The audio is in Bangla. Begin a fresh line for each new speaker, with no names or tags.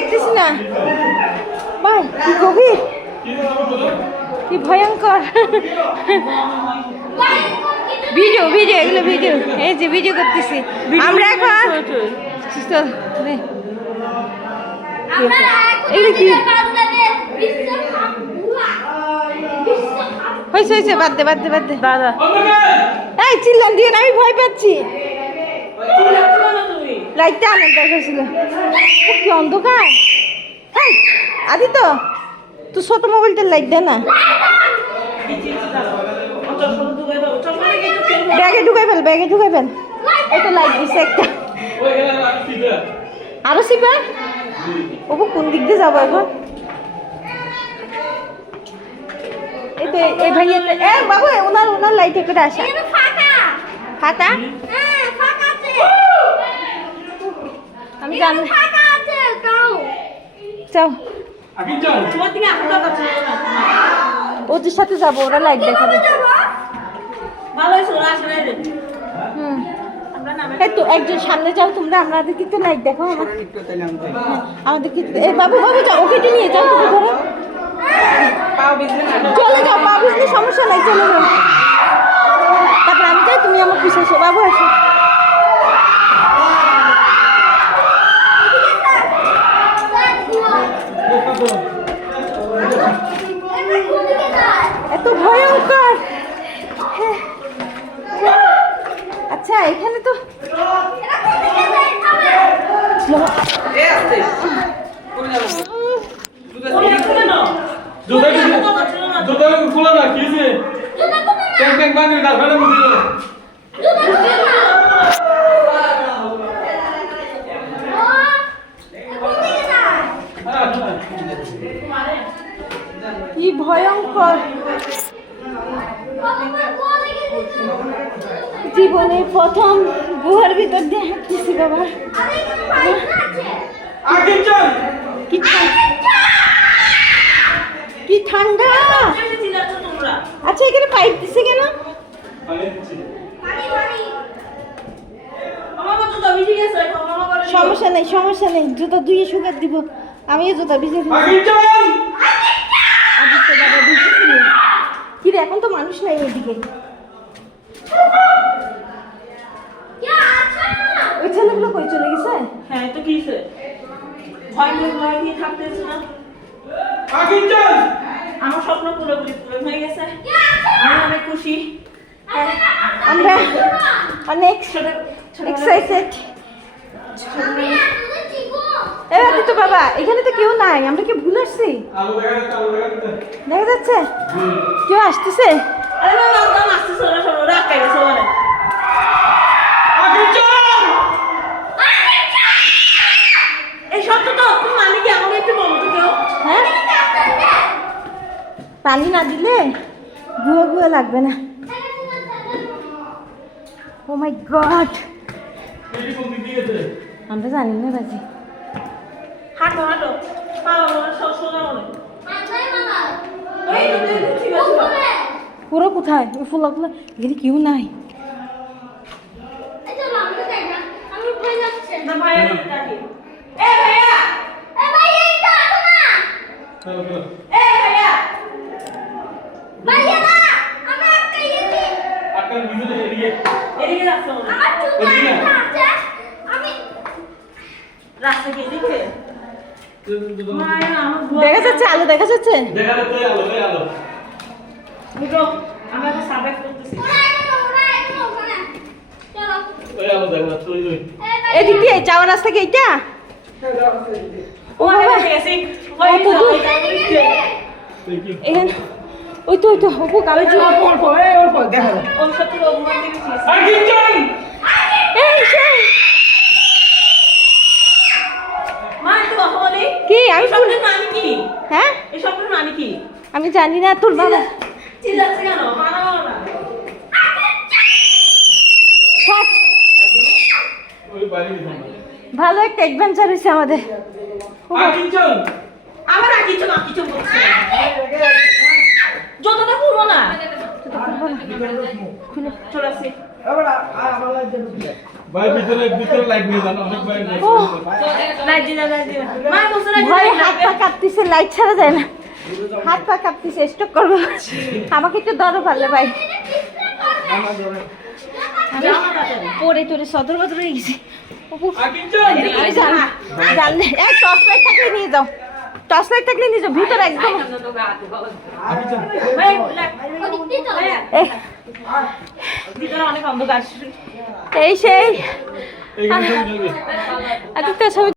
দেখতেছি না। ভাই কি গভীর। কি ভয়ঙ্কর। ভিডিও ভিডিও এগুলো ভিডিও। এই যে ভিডিও করতেছি। আমরা এখন। এগুলো কি? হয়েছে হয়েছে বাদ দে বাদ দে বাদ দে।
দাদা।
এই চিল্লান দিয়ে না আমি ভয় পাচ্ছি। লাইটটা আনার দরকার ছিল। কি অন্ধকার। হ্যাঁ আদি তো তুই ছোট মোবাইলটার লাইট দে না। ব্যাগে ঢুকাই ফেল ব্যাগে ঢুকাই ফেল। তো লাইট দিছে একটা। আরও সিপা ও কোন দিক দিয়ে যাব এখন? এই তো এই ভাইয়া এ বাবু ওনার ওনার লাইটে করে আসা। ফাঁকা। আমি জানি। চাও। ওদের সাথে যাব ওরা লাইট দেখাবে। হুম। এই তো একজন সামনে যাও তোমরা আমাদের কিন্তু লাইট দেখো আমার। হ্যাঁ, আমাদের কিন্তু এই বাবু বাবু যাও ওকে একটু নিয়ে যাও তুমি ধরো। চলে যাও পা বুঝলে সমস্যা নাই চলে যাও। তারপর আমি যাই তুমি আমার পিছনে বাবু আসো এত ভয়ঙ্কর। আচ্ছা এখানে তো
খোলা না কি যে? গার্লফ্রেন্ডের মধ্যে
কি ভয়ঙ্কর। জীবনে প্রথম গুহার ভিতর দিয়ে হাঁটতেছি বাবা। কি ঠান্ডা। আচ্ছা এখানে পাইপ দিছে কেন? সমস্যা নেই সমস্যা নেই। জুতা ধুয়ে শুকাত দিব। আমিও জুতা ভিজে ফেলছি
আগে চল
আদিত্য দাদা ভিজেছিল কি রে এখন তো মানুষ নাই ওইদিকে ওই ছেলেগুলো কই চলে গেছে?
হ্যাঁ তো কি ভয় নিয়ে ভয় নিয়ে থাকতেছি না? আমার স্বপ্ন পুরোপুরি পূরণ হয়ে গেছে। আমি অনেক খুশি।
আমরা অনেক
ছোট ছোট
এক্সাইটেড এ আদিত্য বাবা এখানে তো কেউ নাই আমরা কি ভুল আসছি?
দেখা যাচ্ছে
কেউ আসতেছে?
মানে মানে
হ্যাঁ? পানি না দিলে গুয়া গুয়া লাগবে না। ও মাই গড আমরা জানি না বাজি।
হাঁটো হাঁটো আমার মনে
পুরো কোথায়? ওই ফুলা ফুলা এখানে কেউ নাই।
না ভাই আমি ডাকি। এ ভাইয়া!
চলো চলো
এ ভাইয়া
আটকান ভিডিওতে এদিকে
এদিকে রাস্তা মনে রাস্তা কি এদিকে মায়া আমার বুয়া
দেখা যাচ্ছে আলো দেখা যাচ্ছে?
দেখা যাচ্ছে আলো এই আলো।
দুটো আমরা একটা সার্ভাইভ করতেছি।
এদিক যাওয়ার রাস্তা কি
ওই
তো ওই তো অপু কালো জি
ওই সত্যি অভিমান দেখেছিস
আগে চল
এই সেই
মা একটু কথা বলি
কি আমি
এই শব্দের মানে কি
হ্যাঁ?
মানে কি?
আমি জানি না তোর বাবা
চিল্লাচ্ছে কেন? মানো না।
ভালো একটা অ্যাডভেঞ্চার হয়েছে আমাদের।
আগে চল
কিছু বলছি যতটা পুরো না।
খুলে
চলে আসি।
ভাই ভিতরে ভিতরে লাইট নিয়ে যান অনেক ভাই
লাইট দিনা লাইট দিনা মা বসে না
ভয়ে হাত পা কাঁপতেছে লাইট ছাড়া যায় না। হাত পা কাঁপতেছে স্টক করব। আমাকে একটু ধরো পারলে ভাই। পরে তোরে সদর বদর হয়ে গেছি। জানলে টর্চ লাইট থাকলে নিয়ে যাও। টর্চ লাইট থাকলে নিজে ভিতরে একদম এই সেই আচ্ছা ছবি